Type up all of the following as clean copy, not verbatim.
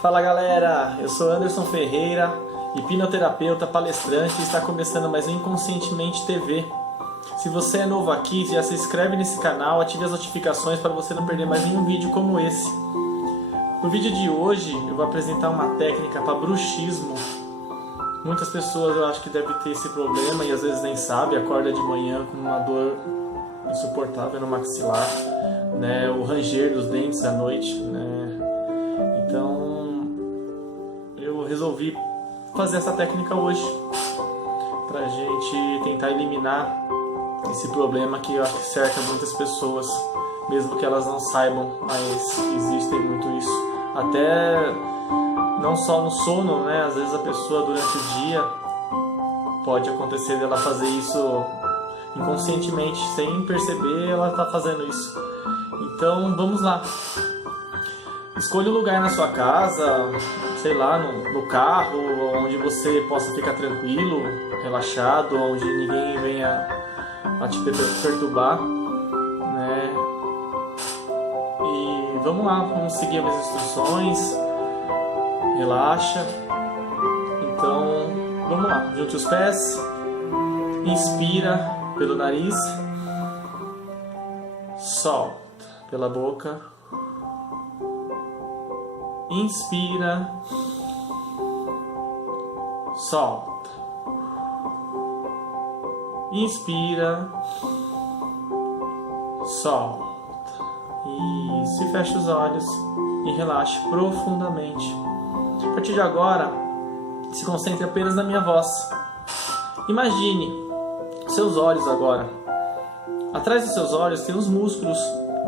Fala galera, eu sou Anderson Ferreira, hipnoterapeuta, palestrante, e está começando mais um Inconscientemente TV. Se você é novo aqui, já se inscreve nesse canal, ative as notificações para você não perder mais nenhum vídeo como esse. No vídeo de hoje eu vou apresentar uma técnica para bruxismo. Muitas pessoas eu acho que devem ter esse problema e às vezes nem sabem, acorda de manhã com uma dor insuportável no maxilar, né, o ranger dos dentes à noite, né? Então eu resolvi fazer essa técnica hoje pra gente tentar eliminar esse problema que eu acho que cerca muitas pessoas, mesmo que elas não saibam, mas existem muito isso. Até não só no sono, né? Às vezes a pessoa durante o dia pode acontecer dela fazer isso inconscientemente, sem perceber ela está fazendo isso. Então vamos lá. Escolha um lugar na sua casa, sei lá, no carro, onde você possa ficar tranquilo, relaxado, onde ninguém venha a te perturbar, né? E vamos lá, vamos seguir as instruções. Relaxa. Então, vamos lá. Junte os pés. Inspira pelo nariz. Solta pela boca. Inspira. Solta. Inspira. Solta. Isso. E fecha os olhos e relaxe profundamente. A partir de agora, se concentre apenas na minha voz. Imagine seus olhos agora. Atrás dos seus olhos tem os músculos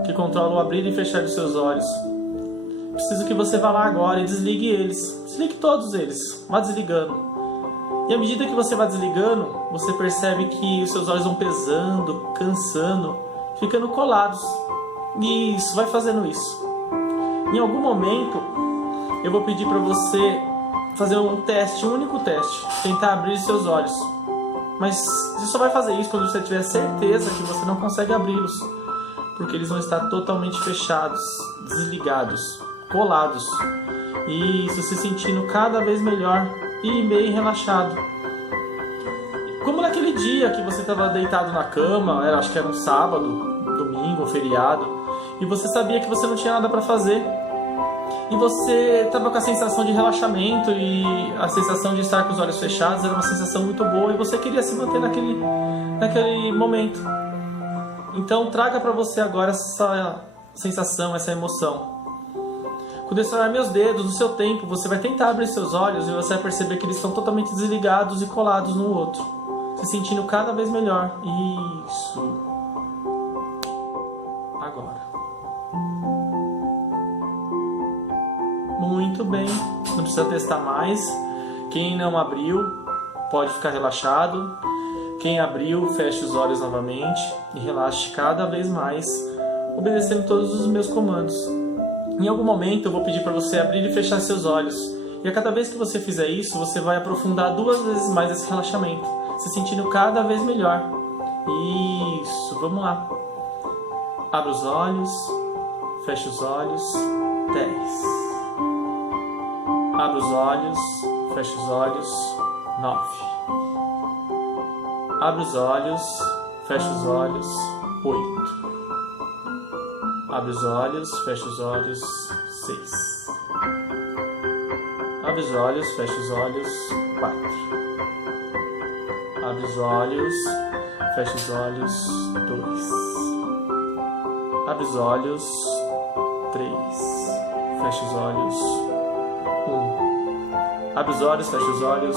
que controlam o abrir e fechar dos seus olhos. Preciso que você vá lá agora e desligue eles. Desligue todos eles. Vá desligando. E à medida que você vai desligando, você percebe que os seus olhos vão pesando, cansando, ficando colados. Isso, vai fazendo isso. Em algum momento, eu vou pedir para você fazer um teste, um único teste. Tentar abrir seus olhos. Mas você só vai fazer isso quando você tiver certeza que você não consegue abri-los. Porque eles vão estar totalmente fechados, desligados, colados. E isso, se sentindo cada vez melhor e bem relaxado. Como naquele dia que você estava deitado na cama, acho que era um sábado, domingo, um feriado, e você sabia que você não tinha nada para fazer. E você estava com a sensação de relaxamento e a sensação de estar com os olhos fechados era uma sensação muito boa e você queria se manter naquele momento. Então traga para você agora essa sensação, essa emoção. Quando eu estourar meus dedos, no seu tempo, você vai tentar abrir seus olhos e você vai perceber que eles estão totalmente desligados e colados no outro, se sentindo cada vez melhor. Isso. Agora. Muito bem, não precisa testar mais. Quem não abriu, pode ficar relaxado. Quem abriu, feche os olhos novamente e relaxe cada vez mais, obedecendo todos os meus comandos. Em algum momento eu vou pedir para você abrir e fechar seus olhos. E a cada vez que você fizer isso, você vai aprofundar 2 vezes mais esse relaxamento, se sentindo cada vez melhor. Isso, vamos lá. Abra os olhos, feche os olhos. 10. Abre os olhos, fecha os olhos. 9. Abre os olhos, fecha os olhos. 8. Abre os olhos, fecha os olhos. 6. Abre os olhos, fecha os olhos. 4. Abre os olhos, fecha os olhos. 2. Abre os olhos. 3. Fecha os olhos. 1. Abre os olhos, fecha os olhos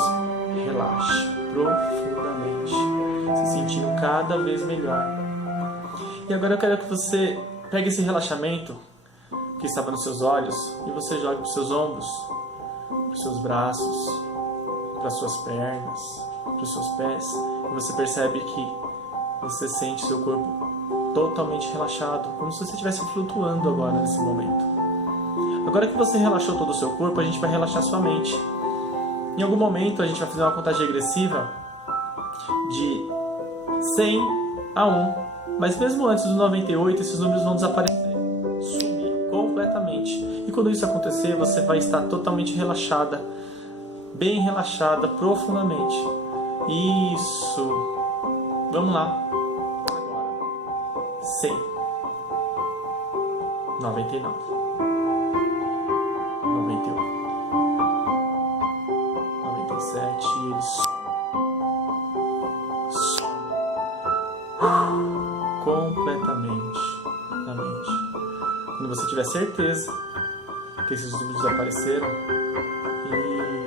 e relaxe profundamente, se sentindo cada vez melhor. E agora eu quero que você pegue esse relaxamento que estava nos seus olhos e você jogue para os seus ombros, para os seus braços, para as suas pernas, para os seus pés. E você percebe que você sente seu corpo totalmente relaxado, como se você estivesse flutuando agora nesse momento. Agora que você relaxou todo o seu corpo, a gente vai relaxar sua mente. Em algum momento a gente vai fazer uma contagem regressiva de 100 a 1. Mas mesmo antes do 98, esses números vão desaparecer, sumir completamente. completamente. E quando isso acontecer, você vai estar totalmente relaxada, bem relaxada, profundamente. Isso. Vamos lá. Agora. 100. 99. 98. 97. E eles somem completamente na mente. Quando você tiver certeza que esses números desapareceram,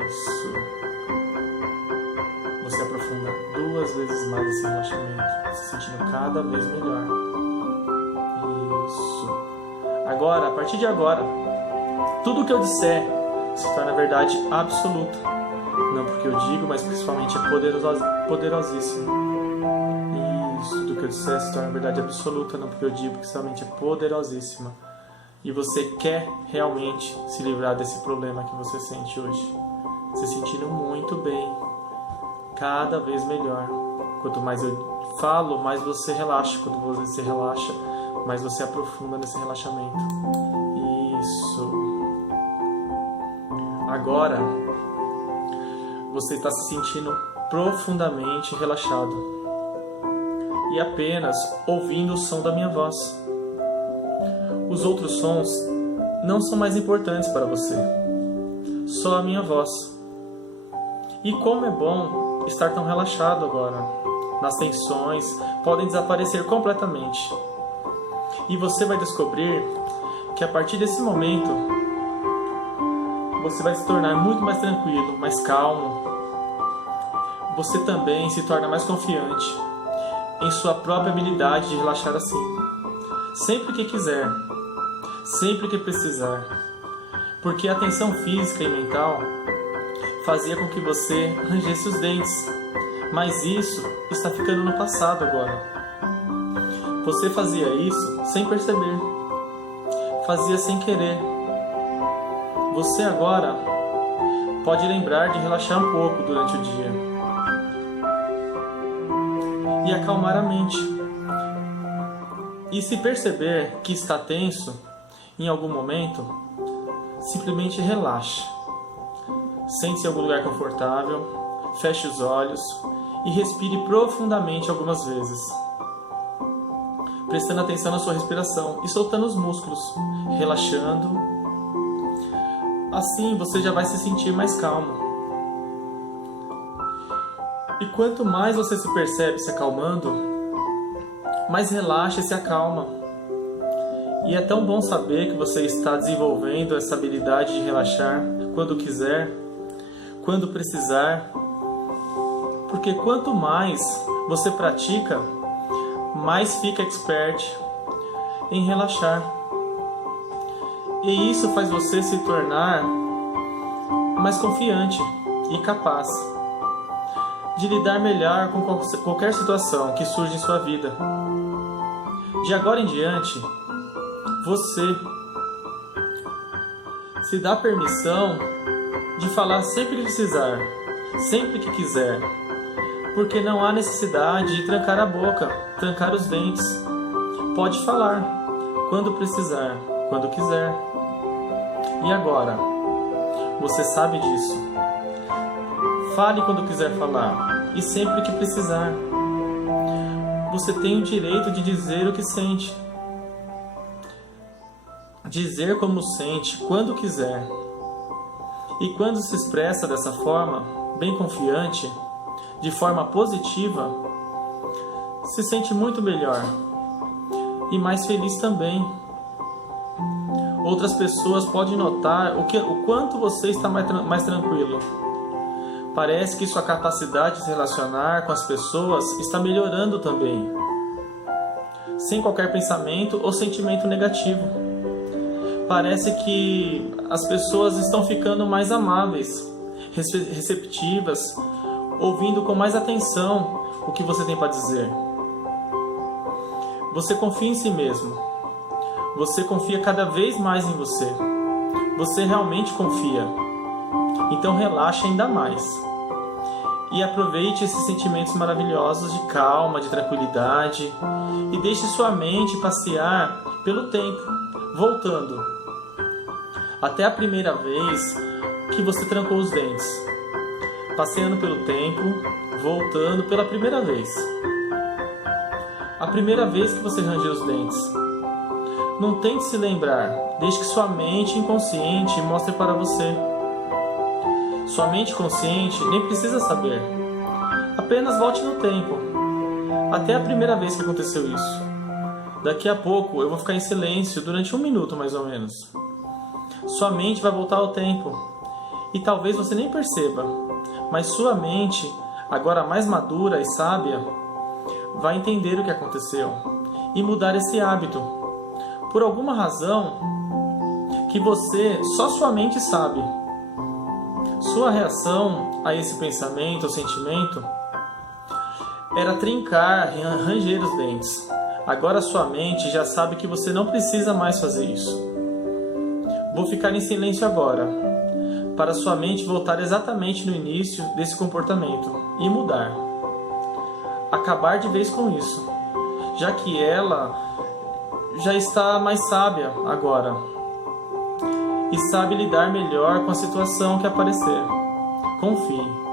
isso. Você aprofunda 2 vezes mais esse relaxamento, se sentindo cada vez melhor. Isso. Agora, a partir de agora, tudo o que eu disser se torna verdade absoluta. Não porque eu digo, mas principalmente é poderosíssimo. Isso, tudo o que eu disser se torna verdade absoluta. Não porque eu digo, principalmente é poderosíssima. E você quer realmente se livrar desse problema que você sente hoje. Se sentindo muito bem, cada vez melhor. Quanto mais eu falo, mais você relaxa. Quando você relaxa, mais você aprofunda nesse relaxamento. Isso. Agora, você está se sentindo profundamente relaxado. E apenas ouvindo o som da minha voz. Os outros sons não são mais importantes para você. Só a minha voz. E como é bom estar tão relaxado agora. As tensões podem desaparecer completamente. E você vai descobrir que a partir desse momento você vai se tornar muito mais tranquilo, mais calmo. Você também se torna mais confiante em sua própria habilidade de relaxar assim. Sempre que quiser, sempre que precisar. Porque a tensão física e mental fazia com que você rangesse os dentes. Mas isso está ficando no passado agora. Você fazia isso sem perceber. Fazia sem querer. Você agora pode lembrar de relaxar um pouco durante o dia. E acalmar a mente. E se perceber que está tenso em algum momento, simplesmente relaxe. Sente-se em algum lugar confortável, feche os olhos e respire profundamente algumas vezes. Prestando atenção na sua respiração e soltando os músculos, relaxando. Assim você já vai se sentir mais calmo. E quanto mais você se percebe se acalmando, mais relaxa e se acalma. E é tão bom saber que você está desenvolvendo essa habilidade de relaxar quando quiser, quando precisar. Porque quanto mais você pratica, mais fica expert em relaxar. E isso faz você se tornar mais confiante e capaz de lidar melhor com qualquer situação que surge em sua vida. De agora em diante, você se dá permissão de falar sempre que precisar, sempre que quiser, porque não há necessidade de trancar a boca, trancar os dentes. Pode falar quando precisar, quando quiser. E agora, você sabe disso. Fale quando quiser falar e sempre que precisar. Você tem o direito de dizer o que sente. Dizer como sente quando quiser. E quando se expressa dessa forma, bem confiante, de forma positiva, se sente muito melhor e mais feliz também. Outras pessoas podem notar o quanto você está mais tranquilo. Parece que sua capacidade de se relacionar com as pessoas está melhorando também, sem qualquer pensamento ou sentimento negativo. Parece que as pessoas estão ficando mais amáveis, receptivas, ouvindo com mais atenção o que você tem para dizer. Você confia em si mesmo. Você confia cada vez mais em você. Você realmente confia. Então relaxe ainda mais. E aproveite esses sentimentos maravilhosos de calma, de tranquilidade. E deixe sua mente passear pelo tempo, voltando até a primeira vez que você trancou os dentes, passeando pelo tempo, voltando pela primeira vez. A primeira vez que você rangeu os dentes. Não tente se lembrar, deixe que sua mente inconsciente mostre para você. Sua mente consciente nem precisa saber. Apenas volte no tempo, até a primeira vez que aconteceu isso. Daqui a pouco eu vou ficar em silêncio durante 1 minuto mais ou menos. Sua mente vai voltar ao tempo e talvez você nem perceba, mas sua mente, agora mais madura e sábia, vai entender o que aconteceu e mudar esse hábito. Por alguma razão que só sua mente sabe. Sua reação a esse pensamento ou sentimento era trincar, ranger os dentes. Agora sua mente já sabe que você não precisa mais fazer isso. Vou ficar em silêncio agora, para sua mente voltar exatamente no início desse comportamento e mudar. Acabar de vez com isso, já que ela já está mais sábia agora e sabe lidar melhor com a situação que aparecer. Confie.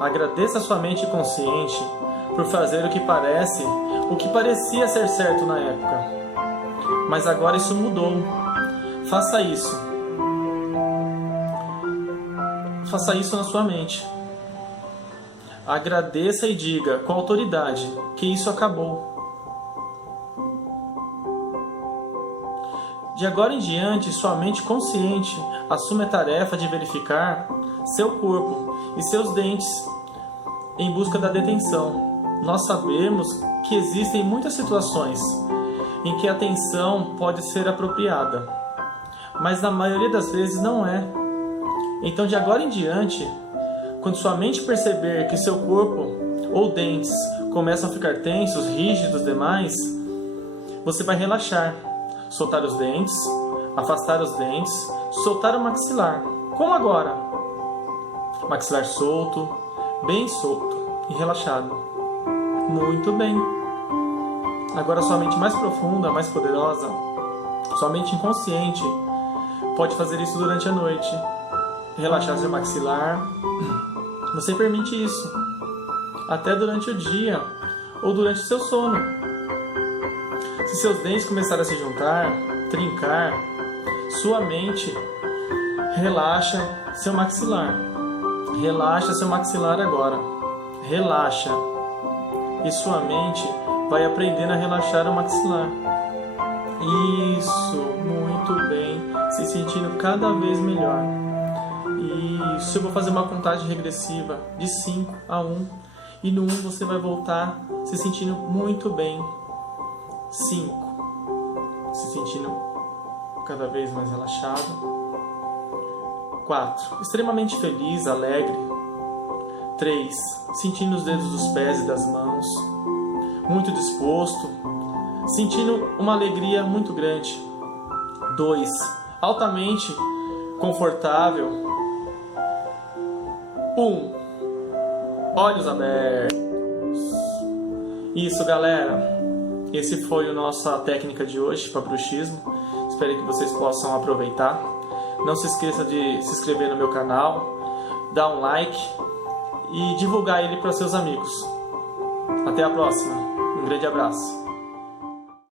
Agradeça a sua mente consciente por fazer o que parecia ser certo na época. Mas agora isso mudou. Faça isso. Faça isso na sua mente. Agradeça e diga com autoridade que isso acabou. De agora em diante, sua mente consciente assume a tarefa de verificar seu corpo e seus dentes em busca da detenção. Nós sabemos que existem muitas situações em que a atenção pode ser apropriada, mas na maioria das vezes não é. Então, de agora em diante, quando sua mente perceber que seu corpo ou dentes começam a ficar tensos, rígidos demais, você vai relaxar, soltar os dentes, afastar os dentes, soltar o maxilar, como agora. Maxilar solto, bem solto e relaxado. Muito bem. Agora sua mente mais profunda, mais poderosa, sua mente inconsciente, pode fazer isso durante a noite. Relaxar seu maxilar. Você permite isso até durante o dia ou durante o seu sono. Se seus dentes começarem a se juntar, trincar, sua mente relaxa seu maxilar. Relaxa seu maxilar agora. Relaxa. E sua mente vai aprendendo a relaxar o maxilar. Isso, muito bem. Se sentindo cada vez melhor. Isso, eu vou fazer uma contagem regressiva de 5 a 1. E no 1 você vai voltar se sentindo muito bem. 5. Se sentindo cada vez mais relaxado. 4. Extremamente feliz, alegre. 3. Sentindo os dedos dos pés e das mãos. Muito disposto. Sentindo uma alegria muito grande. 2. Altamente confortável. 1. Olhos abertos. Isso, galera. Esse foi a nossa técnica de hoje para bruxismo. Espero que vocês possam aproveitar. Não se esqueça de se inscrever no meu canal, dar um like e divulgar ele para seus amigos. Até a próxima. Um grande abraço.